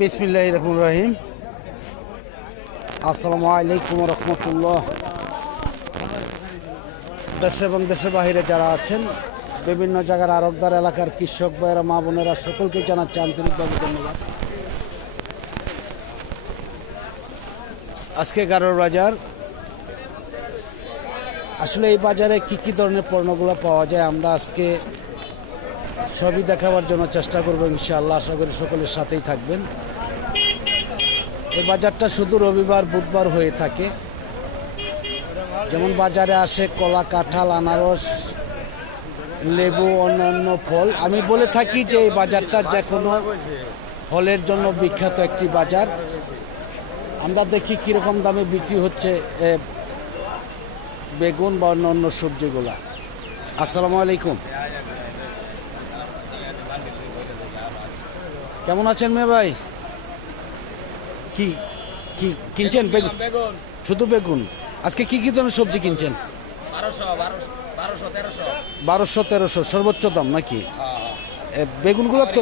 বিসমিল্লাহির রহমানির রহিম। আসসালামু আলাইকুম রহমতুল্লাহ। দেশ এবং দেশের বাহিরে যারা আছেন, বিভিন্ন জায়গার আরবদার এলাকার কৃষক ভাইয়েরা, মা বোনেরা, সকলকে জানাচ্ছি আন্তরিকভাবে ধন্যবাদ। আজকে গারোর বাজার, আসলে এই বাজারে কি কি ধরনের পণ্যগুলো পাওয়া যায় আমরা আজকে সবই দেখাবার জন্য চেষ্টা করবো ইনশাআল্লাহ। আশা করি সকলের সাথেই থাকবেন। এই বাজারটা শুধু রবিবার বুধবার হয়ে থাকে। যেমন বাজারে আসে কলা, কাঁঠাল, আনারস, লেবু, অন্যান্য ফল। আমি বলে থাকি যে এই বাজারটা যে কোনো ফলের জন্য বিখ্যাত একটি বাজার। আমরা দেখি কীরকম দামে বিক্রি হচ্ছে বেগুন বা অন্য সবজিগুলা। আসসালামু আলাইকুম, কেমন আছেন মেয়ে ভাই? কি কি কিনছেন? বেগুন, শুধু বেগুন? আজকে কি কি ধরনের সবজি কিনছেন? 1200-1300 সর্বোচ্চ দাম নাকি? বেগুনগুলো তো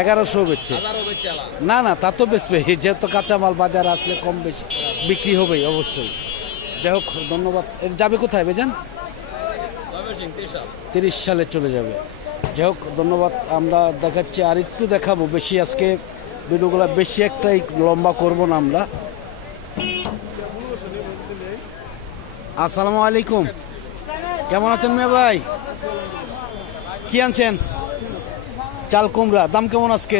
1100 বেচছে। না না, তা তো বেচবে, যেহেতু কাঁচামাল বাজারে আসলে কম বেশি বিক্রি হবেই অবশ্যই। যাই হোক, ধন্যবাদ। এর যাবে কোথায় বেজান? 30 সালে চলে যাবে। যাই হোক, ধন্যবাদ। আমরা দেখাচ্ছি, আর একটু দেখাবো বেশি। আজকে ভিডিওগুলো বেশি একটাই লম্বা করব না আমরা। আসসালামু আলাইকুম, কেমন আছেন মেয়ে ভাই? কি আনছেন? চাল কুমড়া। দাম কেমন আজকে?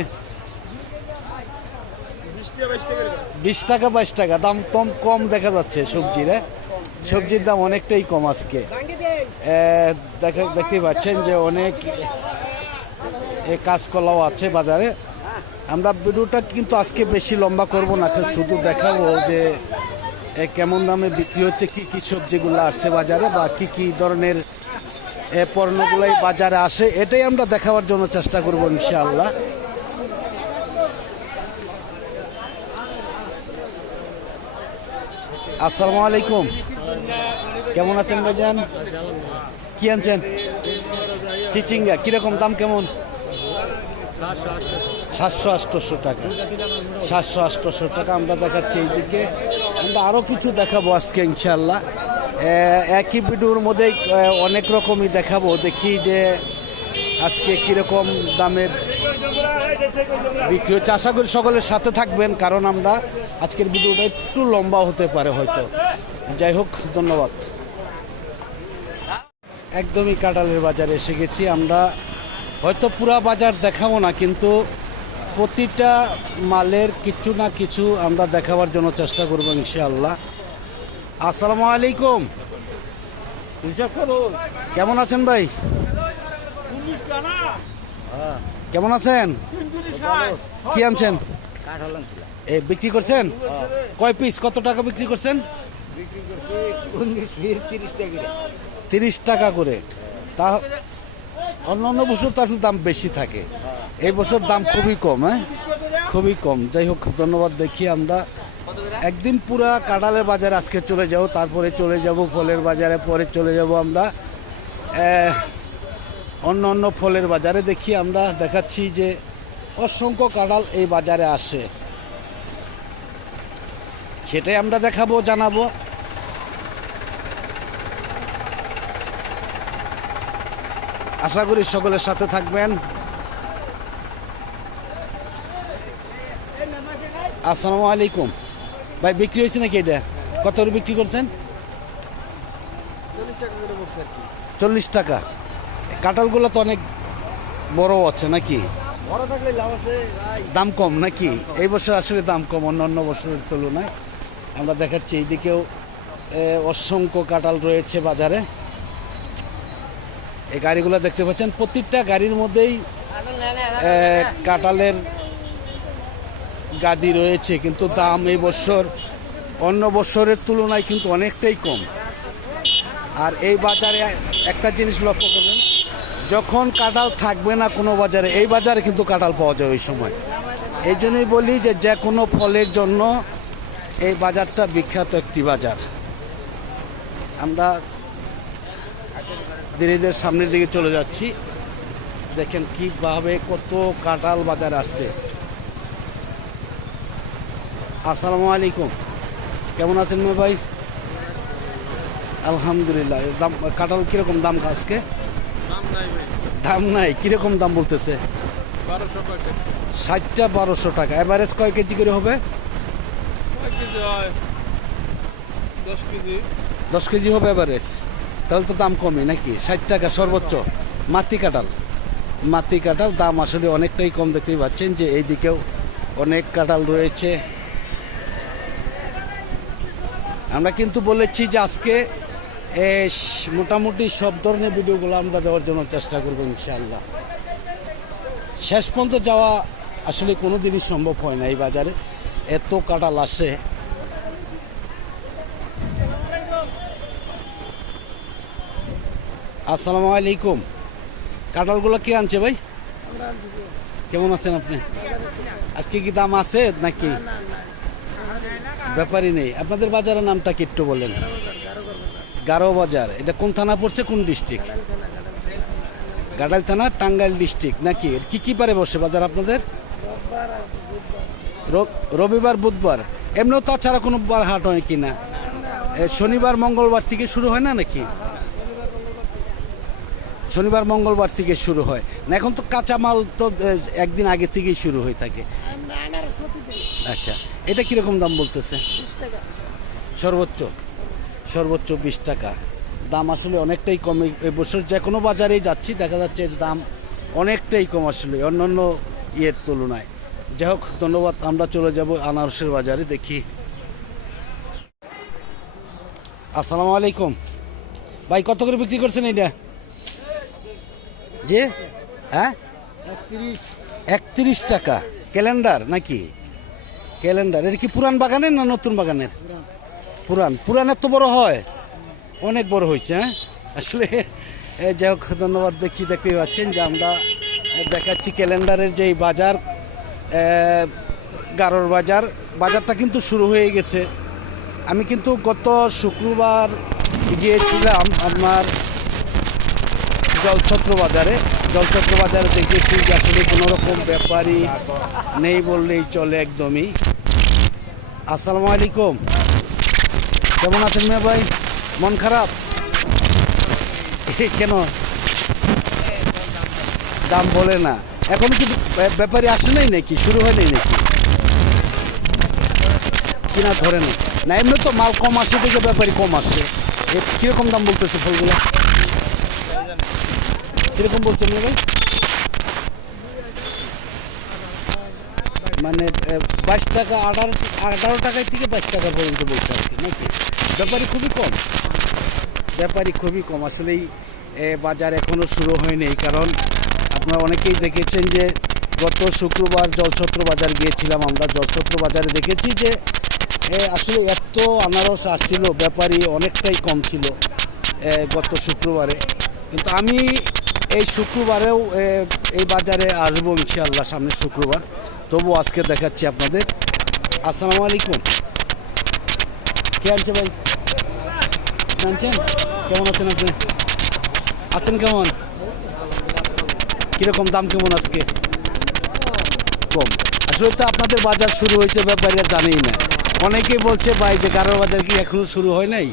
20 টাকা 22 টাকা দাম। কম দেখা যাচ্ছে সবজির। সবজির দাম অনেকটাই কম আজকে। দেখতেই পাচ্ছেন যে অনেক কাঁচকলাও আছে বাজারে। আমরা ভিডিওটা কিন্তু আজকে বেশি লম্বা করব না, শুধু দেখাবো যে কেমন দামে বিক্রি হচ্ছে, কি কি সবজিগুলো আসছে বাজারে, বা কি কি ধরনের পণ্যগুলাই বাজারে আসে, এটাই আমরা দেখাবার জন্য চেষ্টা করব ইনশাআল্লাহ। আসসালামু আলাইকুম, কেমন আছেন ভাইজান? কি আনছেন? চিচিঙ্গা। কিরকম দাম কেমন? 700-800 টাকা। 700-800 টাকা আমরা দেখাচ্ছি। এইদিকে আমরা আরও কিছু দেখাবো আজকে ইনশাআল্লাহ। একই ভিডিওর মধ্যে অনেক রকমই দেখাবো। দেখি যে আজকে কীরকম দামের বিক্রি হচ্ছে। আশা করি সকলের সাথে থাকবেন, কারণ আমরা আজকের ভিডিওটা একটু লম্বা হতে পারে হয়তো। যাই হোক, ধন্যবাদ। একদমই কাঁঠালের বাজারে এসে গেছি আমরা। হয়তো পুরা বাজার দেখাবো না, কিন্তু প্রতিটা মালের কিছু না কিছু আমরা দেখাবার জন্য চেষ্টা করবো ইনশাআল্লাহ। আসসালামু আলাইকুম, কেমন আছেন ভাই? কেমন আছেন? কি আনছেন? বিক্রি করছেন? কয় পিস, কত টাকা বিক্রি করছেন? 30 টাকা করে। তা অন্য বছর তো আসলে দাম বেশি থাকে, এই বছর দাম খুবই কম। খুবই কম। যাই হোক, ধন্যবাদ। দেখি আমরা একদিন পুরা কাঁঠালের বাজারে আজকে চলে যাব, তারপরে চলে যাব ফলের বাজারে, পরে চলে যাব আমরা অন্য ফলের বাজারে। দেখি আমরা দেখাচ্ছি যে অসংখ্য কাঁঠাল এই বাজারে আসে, সেটাই আমরা দেখাবো, জানাবো। আশা করি সকলের সাথে থাকবেন। আসসালামু আলাইকুম ভাই, বিক্রি হয়েছে নাকি? এটা কত করে বিক্রি করছেন? 40 টাকা। কাঁঠালগুলো তো অনেক বড় আছে নাকি? বড় থাকলে লাভ আছে, দাম কম নাকি? এই বছর আসলে দাম কম অন্য বছরের তুলনায়। আমরা দেখাচ্ছি এইদিকেও অসংখ্য কাঁঠাল রয়েছে বাজারে। এই গাড়িগুলো দেখতে পাচ্ছেন, প্রত্যেকটা গাড়ির মধ্যেই কাঁঠালের গাদি রয়েছে, কিন্তু দাম এই বছর অন্য বছরের তুলনায় কিন্তু অনেকটাই কম। আর এই বাজারে একটা জিনিস লক্ষ্য করবেন, যখন কাঁঠাল থাকবে না কোনো বাজারে, এই বাজারে কিন্তু কাঁঠাল পাওয়া যায় ওই সময়। এই জন্যই বলি যে কোনো ফলের জন্য এই বাজারটা বিখ্যাত একটি বাজার। আমরা ধীরে ধীরে সামনের দিকে চলে যাচ্ছি। দেখেন কিভাবে কত কাঁঠাল বাজার আসছে। আসসালামু আলাইকুম, কেমন আছেন মেয়ে ভাই? আলহামদুলিল্লাহ। দাম কাঁঠাল কিরকম দাম আজকে? দাম নাই, কিরকম দাম বলতেছে? 60টা 1200 টাকা। এভারেজ কয় কেজি করে হবে? 10 কেজি হবে এভারেজ। তাহলে তো দাম কমই নাকি? 60 টাকা সর্বোচ্চ। মাটি কাঁঠাল দাম আসলে অনেকটাই কম। দেখতেই পাচ্ছেন যে এইদিকেও অনেক কাঁঠাল রয়েছে। আমরা কিন্তু বলেছি যে আজকে মোটামুটি সব ধরনের ভিডিওগুলো আমরা দেওয়ার জন্য চেষ্টা করবো ইনশাআল্লাহ। শেষ পর্যন্ত যাওয়া আসলে কোনো দিনই সম্ভব হয় না। এই বাজারে এত কাঁঠাল আসে। আসসালামু আলাইকুম। কাঁঠালগুলো কে আনছে ভাই? কেমন আছেন আপনি? আজকে কি দাম আছে নাকি? ব্যাপারই নেই। আপনাদের বাজারের নামটা কি একটু বলেন? গারো বাজার। এটা কোন থানা পড়ছে, কোন ডিস্ট্রিক্ট? গাড়াইল থানা, টাঙ্গাইল ডিস্ট্রিক্ট নাকি? কি কি বারে বসে বাজার আপনাদের? রবিবার বুধবার। এমনিও তাছাড়া কোনো বার হাট হয় কি না? শনিবার মঙ্গলবার থেকে শুরু হয় না নাকি? শনিবার মঙ্গলবার থেকে শুরু হয় না। এখন তো কাঁচা মাল তো একদিন আগে থেকেই শুরু হয়ে থাকে। আচ্ছা, এটা কিরকম দাম বলতেছে? সর্বোচ্চ 20 টাকা দাম। আসলে অনেকটাই কম। এবছর যে কোনো বাজারেই যাচ্ছি দেখা যাচ্ছে দাম অনেকটাই কম আসলে অন্যান্য ইয়ের তুলনায়। যাই হোক, ধন্যবাদ। আমরা চলে যাব আনারসের বাজারে, দেখি। আসসালামু আলাইকুম ভাই, কত করে বিক্রি করছেন এটা? যে 31 টাকা। ক্যালেন্ডার নাকি? ক্যালেন্ডার। এটা কি পুরান বাগানের না নতুন বাগানের? পুরানের তো বড় হয়, অনেক বড় হয়েছে। আসলে যাই হোক, ধন্যবাদ। দেখতে পাচ্ছেন যে আমরা দেখাচ্ছি ক্যালেন্ডারের যেই বাজার, গারোর বাজারটা কিন্তু শুরু হয়ে গেছে। আমি কিন্তু গত শুক্রবার গিয়েছিলাম আপনার জলছত্র বাজারে দেখেছি যে আসলে কোনো রকম ব্যাপারই নেই বললেই চলে একদমই। আসসালামু আলাইকুম, কেমন আছেন মেয়ে ভাই? মন খারাপ কেন? দাম বলে না এখন? কি ব্যাপারী আসে নাই নাকি? শুরু হয় নাই নাকি? কিনা ধরে না? এমনি তো মাল কম আসে দেখে ব্যাপারী কম আসে। কিরকম দাম বলতেছে ফলগুলো? কিরকম বলছেন ভাই? মানে 22 টাকা, 18 টাকায় থেকে 22 টাকা পর্যন্ত বলছে আর কি নাকি? ব্যাপারী খুবই কম। আসলেই বাজার এখনও শুরু হয়নি। কারণ আপনারা অনেকেই দেখেছেন যে গত শুক্রবার জলছত্র বাজার গিয়েছিলাম আমরা। জলছত্র বাজারে দেখেছি যে আসলে এত আনারস আসছিল, ব্যাপারী অনেকটাই কম ছিল গত শুক্রবারে। কিন্তু আমি এই শুক্রবারেও এই বাজারে আসবো ইনশাআল্লাহ, সামনের শুক্রবার। তবু আজকে দেখাচ্ছি আপনাদের। আসসালামু আলাইকুম, কে আনছে ভাই? আনছেন? কেমন আছেন আপনি? আছেন কেমন? কিরকম দাম কেমন আজকে? কম। আসলে তো আপনাদের বাজার শুরু হয়েছে, ব্যাপারীরা জানেই না। অনেকেই বলছে ভাই যে গারোর বাজার কি এখনো শুরু হয় নাই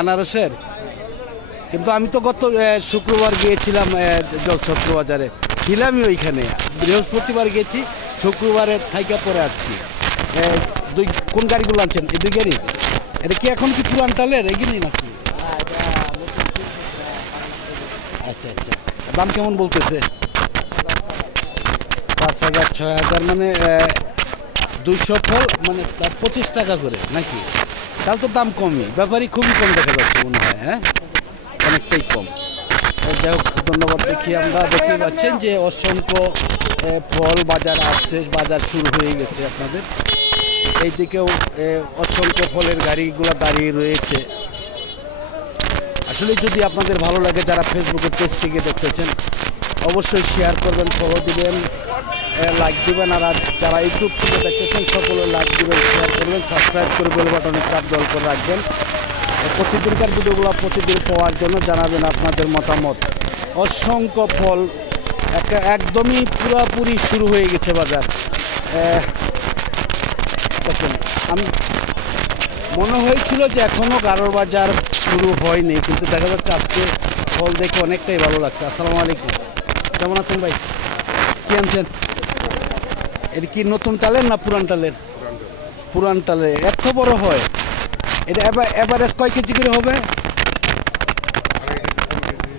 আনারসের? কিন্তু আমি তো গত শুক্রবার গিয়েছিলাম জলছত্র বাজারে, ছিলামই ওইখানে। বৃহস্পতিবার গেছি, শুক্রবারে থাইকা পরে আসছি। কোন গাড়িগুলো আনছেন? এই 2 গাড়ি। এটা কি এখন কি পুরান টালের এগিয়ে নাকি? আচ্ছা, দাম কেমন বলতেছে? 5,000 6,000, মানে 200 ফল, মানে 25 টাকা করে নাকি? তাহলে তো দাম কমই। ব্যাপারী খুবই কম দেখা যাচ্ছে মনে হয়। অনেকটাই কম। যাই হোক, ধন্যবাদ। আমরা দেখতে পাচ্ছেন যে অসংখ্য ফল বাজার আসছে, বাজার শুরু হয়ে গেছে আপনাদের এইদিকেও। অসংখ্য ফলের গাড়িগুলো দাঁড়িয়ে রয়েছে। আসলে যদি আপনাদের ভালো লাগে, যারা ফেসবুকের পেজ থেকে দেখতেছেন অবশ্যই শেয়ার করবেন, ফলো দিবেন, লাইক দিবেন। আর যারা ইউটিউব থেকে দেখতেছেন সকলে লাইক দিবেন, শেয়ার করবেন, সাবস্ক্রাইব করে বেল বাটনে চাপ দল করে রাখবেন। প্রতিদিনকার ভিডিওগুলো প্রতিদিন পাওয়ার জন্য জানাবেন আপনাদের মতামত। অসংখ্য ফল একদমই পুরাপুরি শুরু হয়ে গেছে বাজার। দেখেন, আমি মনে হয়েছিল যে এখনো গারোর বাজার শুরু হয়নি, কিন্তু দেখা যাচ্ছে আজকে ফল দেখে অনেকটাই ভালো লাগছে। আসসালামু আলাইকুম, কেমন আছেন ভাই? কি আনছেন? এটা কি নতুন টালের না পুরান টালের? পুরান টালের। এত বড় হয় এটা? এভারেজ কয় কেজি করে হবে?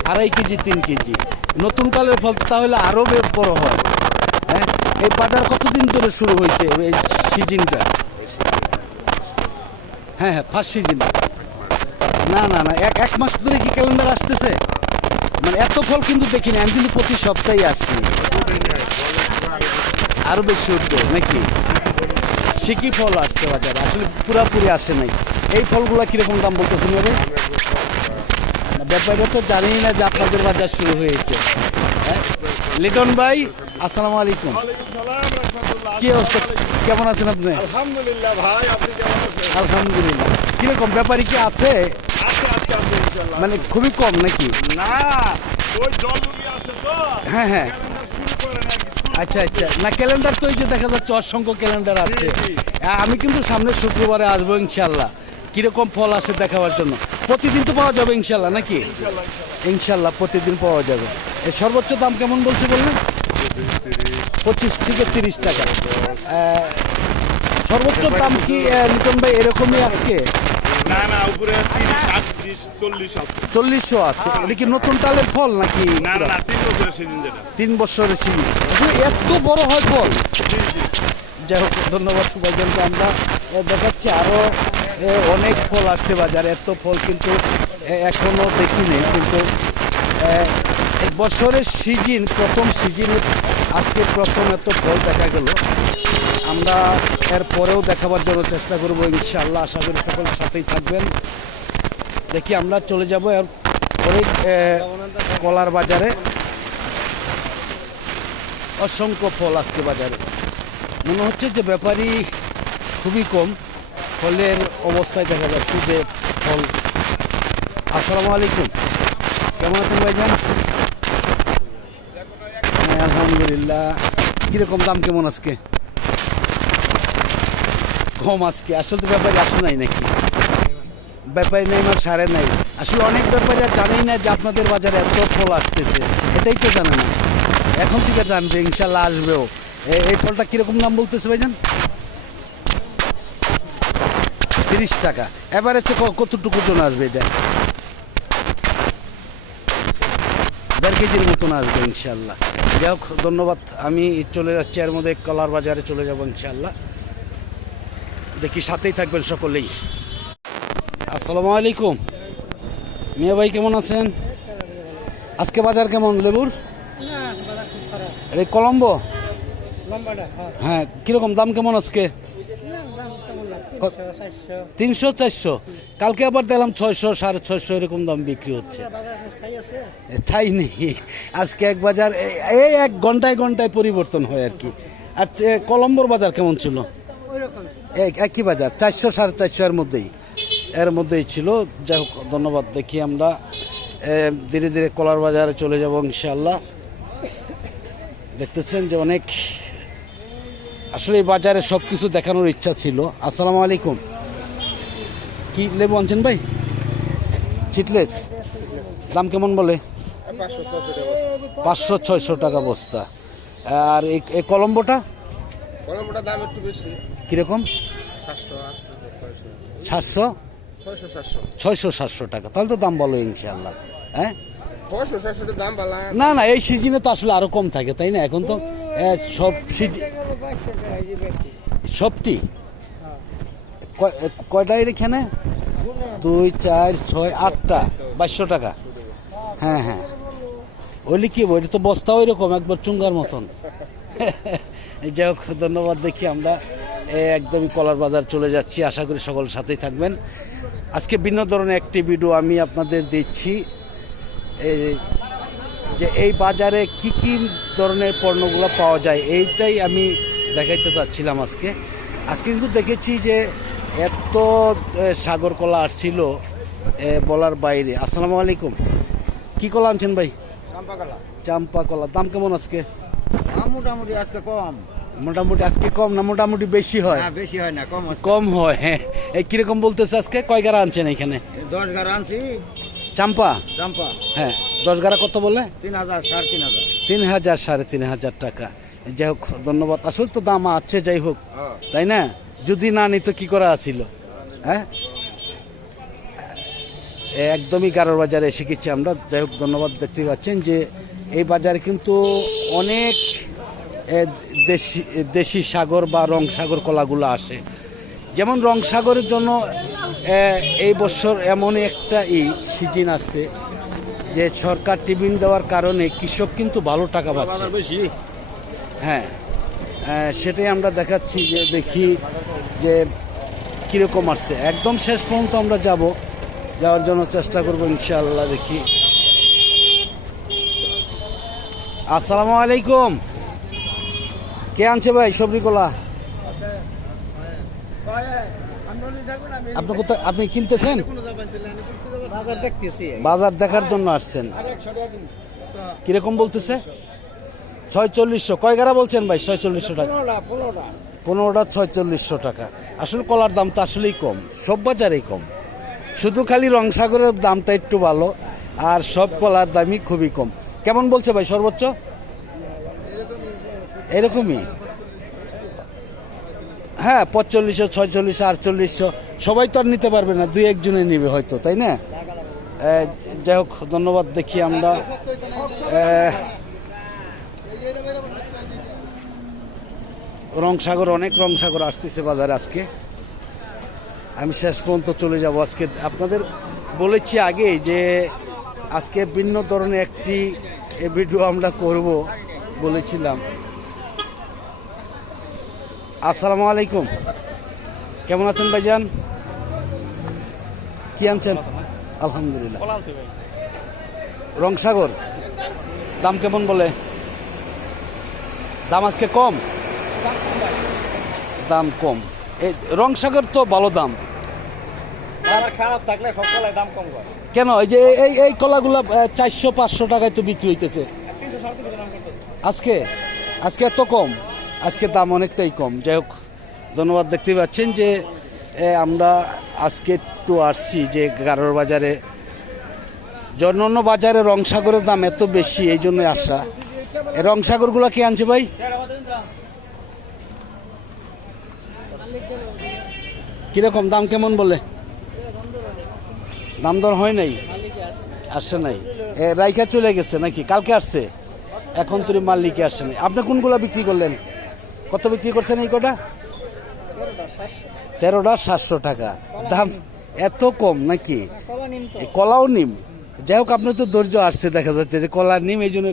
2.5 কেজি 3 কেজি। নতুন টালের ফল তাহলে আরও বড় হয়। হ্যাঁ, এই বাজার কতদিন ধরে শুরু হয়েছে এই সিজনটা? হ্যাঁ হ্যাঁ, ফার্স্ট সিজন। না না না, এক মাস ধরে কি ক্যালেন্ডার আসতেছে? মানে এত ফল কিন্তু দেখিনি আমি, কিন্তু প্রতি সপ্তাহে আসি। আরও বেশি উঠবে নাকি? সিকি ফল আসছে বাজারে, আসলে পুরাপুরি আসে নাই। এই ফলগুলো কীরকম দাম বলতেছেন এবারে? ব্যাপারটা তো জানি না যে আপনাদের বাজার শুরু হয়েছে। হ্যাঁ, লিটন ভাই আসসালামু আলাইকুম। কি অবস্থা, কেমন আছেন আপনি? আলহামদুলিল্লাহ ভাই, আপনি কেমন আছেন? আলহামদুলিল্লাহ। কিরকম ব্যাপারী কি আছে? আছে ইনশাআল্লাহ। মানে খুবই কম নাকি? না, ওই জলুরি আছে তো। হ্যাঁ হ্যাঁ, শুরু করে নাকি? আচ্ছা আচ্ছা। না, ক্যালেন্ডার তো ওই যে দেখা যাচ্ছে অসংখ্য ক্যালেন্ডার আছে। আমি কিন্তু সামনের শুক্রবারে আসবো ইনশাল্লাহ, কিরকম ফল আসে দেখাবার জন্য। প্রতিদিন তো পাওয়া যাবে ইনশাল্লাহ নাকি? ইনশাল্লাহ প্রতিদিন পাওয়া যাবে। এর সর্বোচ্চ দাম কেমন বলছে বললেন? 25 থেকে 30 টাকা। সর্বোচ্চ দাম কি লিটন ভাই এরকমই আজকে? না না, উপরে 30, 40 আছে। 40 আছে। এটা কি নতুন টালের ফল নাকি? না না, 3 বছরের সিজন যেটা। 3 বছরের সিজন। এত বড় হয় ফল? যাই হোক, ধন্যবাদ সুভাষজনকে। আমরা দেখাচ্ছি আরও অনেক ফল আসছে বাজারে। এত ফল কিন্তু এখনও দেখিনি, কিন্তু এক বছরের সিজন, প্রথম সিজনে আজকে প্রথম এত ফল দেখা গেল। আমরা এর পরেও দেখাবার জন্য চেষ্টা করবো ইনশাআল্লাহ। আশা করি সকলের সাথেই থাকবেন। দেখি আমরা চলে যাব এর পরে কলার বাজারে। অসংখ্য ফল আজকে বাজারে, মনে হচ্ছে যে ব্যাপারী খুবই কম। ফলের অবস্থায় দেখা যাচ্ছে যে ফল। আসসালামু আলাইকুম, কেমন আছেন ভাইজান? হ্যাঁ আলহামদুলিল্লাহ। কীরকম দাম কেমন আজকে? কম আজকে। আসলে তো ব্যাপারী আসে নাই নাকি? ব্যাপারী নেই, আমার সারে নাই। আসলে অনেক ব্যাপারী জানেই না যে আপনাদের বাজারে এত ফল আসতেছে, এটাই তো জানে না। এখন থেকে জানবে, ইনশাল্লাহ আসবেও। এই ফলটা কীরকম দাম বলতেছে ভাইজান? 30 টাকা। এবারে কতটুকু জন আসবে? এটা 1.5 কেজির মতন আসবে ইনশাল্লাহ। যাই হোক, ধন্যবাদ। আমি চলে যাচ্ছি এর মধ্যে কলার বাজারে চলে যাব ইনশাল্লাহ। দেখি সাথেই থাকবেন সকলেই। আসসালামু আলাইকুম, মিয়া ভাই কেমন আছেন? আজকে বাজার কেমন লেবুর? এই কলম্বো? হ্যাঁ, কিরকম দাম কেমন আজকে? 300 400। কালকে আবার দেখলাম 600 650 এরকম দাম বিক্রি হচ্ছে। তাই নেই, আজকে এক বাজার এই 1 ঘন্টায় পরিবর্তন হয় আর কি। আর কলম্বোর বাজার কেমন ছিল? একই বাজার, 400 450 এর মধ্যেই ছিল। যাই হোক, ধন্যবাদ। দেখি আমরা ধীরে ধীরে কলার বাজারে চলে যাব ইনশাআল্লাহ। দেখতেছেন যে অনেক, আসলে এই বাজারে সব কিছু দেখানোর ইচ্ছা ছিল। আসসালামু আলাইকুম, কি লেবু আনছেন ভাই? চিটলেস দাম কেমন বলে? 500-600 টাকা বস্তা। আর এই কলম্বোটা? কলমটা দাম একটু বেশি। কীরকম? 700 600-700 টাকা। তাহলে তো দাম ভালো ইনশাআল্লাহ। হ্যাঁ, 600 দাম ভালো না না, এই সিজনে তো আসলে আরো কম থাকে, তাই না? এখন তো সব সিজন সবটি কয়টা এখানে? 2 4 6 8টা 2200 টাকা। হ্যাঁ হ্যাঁ, ওইলি কি ওইটা তো বস্তা ওই রকম একবার চুঙ্গার মতন। যাই হোক, ধন্যবাদ। দেখি আমরা একদমই কলার বাজার চলে যাচ্ছি। আশা করি সকলের সাথেই থাকবেন। আজকে ভিন্ন ধরনের একটি ভিডিও আমি আপনাদের দিচ্ছি, যে এই বাজারে কি কি ধরনের পণ্যগুলো পাওয়া যায়, এইটাই আমি দেখাইতে চাচ্ছিলাম আজকে। কিন্তু দেখেছি যে এত সাগর কলা আসছিল বলার বাইরে। আসসালামু আলাইকুম, কি কলা আনছেন ভাই? চাম্পা কলা দাম কেমন আজকে? মোটামুটি আজকে কম। মোটামুটি আজকে কম না মোটামুটি বেশি হয়? হ্যাঁ, বেশি হয় না, কম আছে। কম হয়, হ্যাঁ। এই কিরকম বলতেছে আজকে? কয় গাড়া আনছেন এখানে? 10 গাড়া আনছি। চাম্পা? চাম্পা হ্যাঁ, 10 গাড়া কত বলে? 3000, 3500। 3000, 3500 টাকা। যাই হোক, ধন্যবাদ। আসলে তো দাম আছে, যাই হোক, তাই না? যদি না নিত কি করা আছিল? হ্যাঁ, একদমই গারোর বাজারে এসে গেছি আমরা। যাই হোক, ধন্যবাদ। দেখতে পাচ্ছেন যে এই বাজারে কিন্তু অনেক দেশি সাগর বা রংসাগর কলাগুলো আসে। যেমন রংসাগরের জন্য এই বছর এমন একটা সিজন আসছে যে সরকার টিফিন দেওয়ার কারণে কৃষক কিন্তু ভালো টাকা পাচ্ছে। হ্যাঁ, সেটাই আমরা দেখাচ্ছি, যে দেখি যে কীরকম আসছে। একদম শেষ পর্যন্ত আমরা যাওয়ার জন্য চেষ্টা করবো ইনশাআল্লাহ। দেখি। আসসালামু আলাইকুম। কে আনছে ভাই সবজি কলা? আপনি কোথায়, আপনি কিনতেছেন? বাজার দেখার জন্য আসছেন। কিরকম বলতেছে? 4600। কয় গাড়া বলছেন ভাই? 4600 টাকা। 15টা 4600 টাকা। আসলে কলার দাম তো আসলেই কম, সব বাজারেই কম। শুধু খালি রংসাগরের দামটা একটু ভালো, আর সব কলার দামই খুবই কম। কেমন বলছে ভাই সর্বোচ্চ? এরকমই, হ্যাঁ, 4500, 4600, 4800। সবাই তো আর নিতে পারবে না, 2-1 জনে নেবে হয়তো, তাই না? যাই হোক, ধন্যবাদ। দেখি আমরা রংসাগর, অনেক রংসাগর আসতেছে বাজারে আজকে। আমি শেষ পর্যন্ত চলে যাব আজকে। আপনাদের বলেছি আগে যে আজকে ভিন্ন ধরনের একটি ভিডিও আমরা করব বলেছিলাম। আসসালামু আলাইকুম। কেমন আছেন ভাইজান? কি আনছেন? আলহামদুলিল্লাহ। রংসাগর দাম কেমন বলে? দাম আজকে কম, দাম কম। এই রংসাগর তো ভালো দাম। খারাপ থাকলে সব কলায় দাম কম করে কেন? এই যে এই কলাগুলা 400-500 টাকায় তো বিক্রি হইতেছে আজকে। আজকে এত কম, আজকে দাম অনেকটাই কম। যাই হোক, ধন্যবাদ। দেখতে পাচ্ছেন যে আমরা আজকে একটু আসছি যে গারোর বাজারে, অন্য বাজারে রংসাগরের দাম এত বেশি, এই জন্য আসা। এই রংসাগরগুলো কে আনছে ভাই? কিরকম দাম কেমন বলে? দাম দর হয় নাই, আসছে নাই, রাইখা চলে গেছে নাকি? কালকে আসছে, এখন তুমি মালিকে আসে নাই। আপনি কোনগুলো বিক্রি করলেন? কত বিক্রি করছেন এই কটা? 13টা 700 টাকা। দাম এত কম নাকি? কলাও নিম। যাই হোক, আপনি তো ধৈর্য আসছে, দেখা যাচ্ছে যে কলার নিম, এই জন্য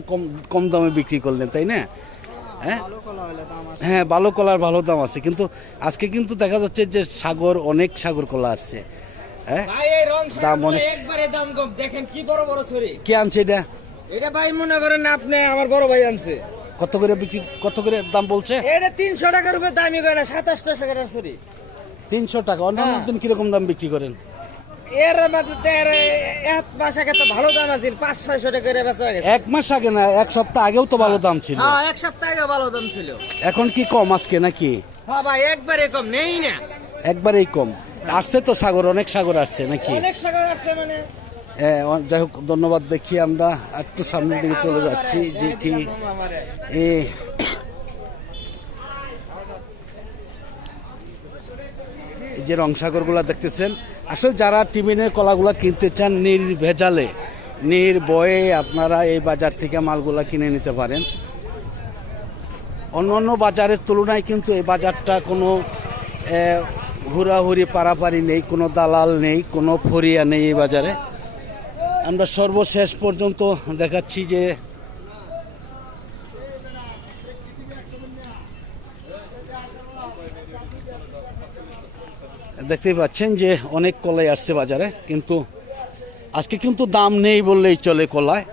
কম দামে বিক্রি করলেন, তাই না? হ্যাঁ, হ্যাঁ, ভালো কলার ভালো দাম আছে। কিন্তু আজকে কিন্তু দেখা যাচ্ছে যে অনেক সাগর কলা আসছে। হ্যাঁ, দাম অনেক। দাম কম। দেখেন কি বড় বড় ছড়ি। কে আনছে এটা? এটা ভাই মনে করেন আপনি, আমার বড় ভাই আনছে। কত করে বিক্রি, কত করে দাম বলছে? এটা 300 টাকার উপরে দামই করে না, 2700 টাকার ছড়ি। 300 টাকা। অন্যান্য দিন কিরকম দাম বিক্রি করেন? এর মধ্যে এক মাস আগে তো ভালো দাম আছে, 500-600 টাকা করে বেচা গেছে। এক মাস আগে না, এক সপ্তাহ আগেও তো ভালো দাম ছিল। হ্যাঁ, এক সপ্তাহ আগে ভালো দাম ছিল। এখন কি কম আজকে নাকি? হ্যাঁ ভাই, একবারে কম নেই না, একবারেই কম। আসছে তো সাগর, অনেক সাগর আসছে নাকি? অনেক সাগর আসছে মানে। যাই হোক, ধন্যবাদ। দেখি আমরা একটু সামনের দিকে চলে যাচ্ছি যে কি এই যে রংসাগরগুলা দেখতেছেন। আসলে যারা টিফিনের কলাগুলা কিনতে চান নির্ভেজালে, নির্ভয়ে আপনারা এই বাজার থেকে মালগুলা কিনে নিতে পারেন। অন্য বাজারের তুলনায় কিন্তু এই বাজারটা কোনো হুড়াহুড়ি পারাপারি নেই, কোনো দালাল নেই, কোনো ফরিয়া নেই এই বাজারে। আমরা সর্বশেষ পর্যন্ত দেখাচ্ছি যে দেখতেই পাচ্ছেন যে অনেক কলাই আসছে বাজারে, কিন্তু আজকে কিন্তু দাম নেই বললেই চলে কলায়।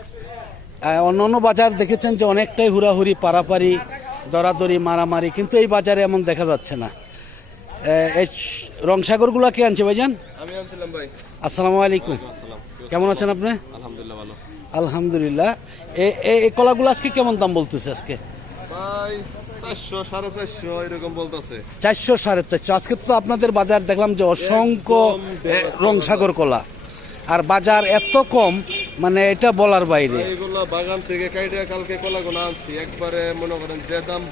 অন্য বাজার দেখেছেন যে অনেকটাই হুড়াহুড়ি পারাপারি, দরাদরি, মারামারি, কিন্তু এই বাজারে এমন দেখা যাচ্ছে না। এই রংসাগরগুলো কে আনছে ভাইজান? আমি আনছিলাম ভাই। আসসালামু আলাইকুম। কেমন আছেন আপনি? আলহামদুলিল্লাহ ভালো। আলহামদুলিল্লাহ। এই কলাগুলো আজকে কেমন দাম বলতেছে আজকে? ভাই 400 450 এরকম বলতেছে। 400 450। আজকে তো আপনাদের বাজার দেখলাম যে অসংখ্য রংসাগর কলা, আর বাজার এত কম, মানে এটা বলার বাইরে। এইগুলো বাগান থেকে কাইটে কালকে কলাগুলো আনছি, একবারে মনে করেন যে দাম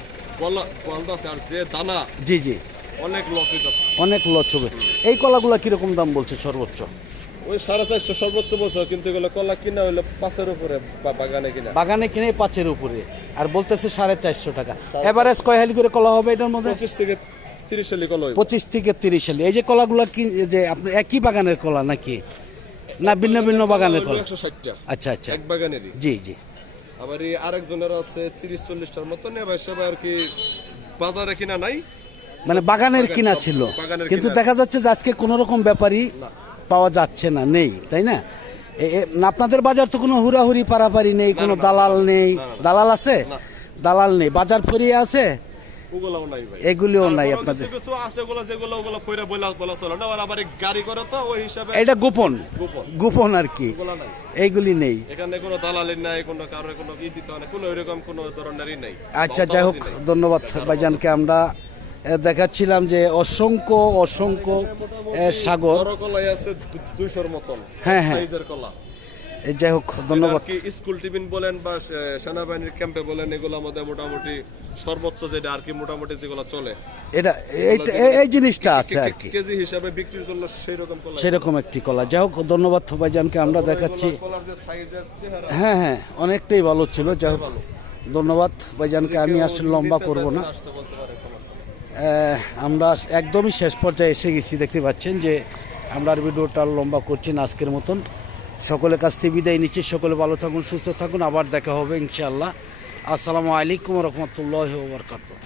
বলতেছে আর যে দানা জি জি, অনেক লস হইতাছে। অনেক লস হবে। এই কলাগুলো কিরকম দাম বলছে সর্বোচ্চ? ওই 450 সর্বোচ্চ বলছে, কিন্তু এগুলো কলা কিনা হইলো 5-এর উপরে বাগানে কিনা। বাগানে কিনে 5-এর উপরে, আর বলতেছে 450 টাকা। এভারেজ কয় হালি করে কলা হবে এটার মধ্যে? 25 থেকে 30 হালি কলা হইব। 25 থেকে 30 হালি। এই যে কলাগুলো কি যে আপনি একই বাগানের কলা নাকি না ভিন্ন ভিন্ন বাগানের কলা? 160টা আচ্ছা আচ্ছা, এক বাগানেরই। জি জি। আবার এই আরেকজনের আছে 30-40টার মতো নেই ভাই, সবাই আর কি বাজারে কিনা নাই, মানে বাগানের কিনা ছিল, বাগানের কিন্তু কিনা। দেখা যাচ্ছে যে আজকে কোনো রকম ব্যাপারই পাওয়া যাচ্ছে না, নেই, তাই না? আপনাদের বাজার তো কোনো হুড়াহুড়ি পারাপারি নেই, কোনো দালাল নেই। দালাল আছে? দালাল নেই। বাজার ফরিয়ে আছে? ওগুলাও নাই ভাই। এগুলিও নাই তারপরেও আপনাদের? কিছু কিছু আছে ওগুলা যেগুলো ওগুলা কইরা বলা চলে না, আবার এই গাড়ি করে তো ওই হিসাবে এটা গোপন গোপন। গোপন আর কি, ওগুলা নাই। এইগুলি নেই। এখানে কোনো দালালি নাই, কোনো কারণে কোনো ই দিতে হয় না, কোনো এরকম কোনো ধরনেরই নাই। আচ্ছা, যাই হোক, ধন্যবাদ ভাইজানকে। আমরা দেখাচ্ছিলাম যে অসংখ্য অসংখ্য সাগর। বড় কলাই আছে 200-র মতন হ্যাঁ, হ্যাঁ। সাইজের কলা। যাই হোক, ধন্যবাদ। আর কি স্কুল টিফিন বলেন বা সেনাবাহিনীর ক্যাম্পে বলেন, এগুলো আমাদের মোটামুটি সর্বোচ্চ যেটা আর কি মোটামুটি যেগুলো চলে, এটা এই জিনিসটা আছে আর কি, কেজি হিসাবে বিক্রির জন্য সেই রকম কলা। সেরকম একটি কলা। যাই হোক, ধন্যবাদ ভাইজানকে আমরা দেখাচ্ছি। কলার যে সাইজের চেহারা হ্যাঁ হ্যাঁ, অনেকটাই ভালো ছিল। যাই হোক, ধন্যবাদ ভাইজানকে। আমি আসলে লম্বা করব না, আসতে বলতে পারে সমস্যা নেই। আমরা একদমই শেষ পর্যায়ে এসে গেছি। দেখতে পাচ্ছেন যে আমরা আর ভিডিওটা লম্বা করছি না আজকের মতন। সকলের কাছ থেকে বিদায় নিচ্ছি। সকলে ভালো থাকুন, সুস্থ থাকুন। আবার দেখা হবে ইনশাআল্লাহ। আসসালামু আলাইকুম রহমতুল্লাহ ওয়া বারাকাতুহু।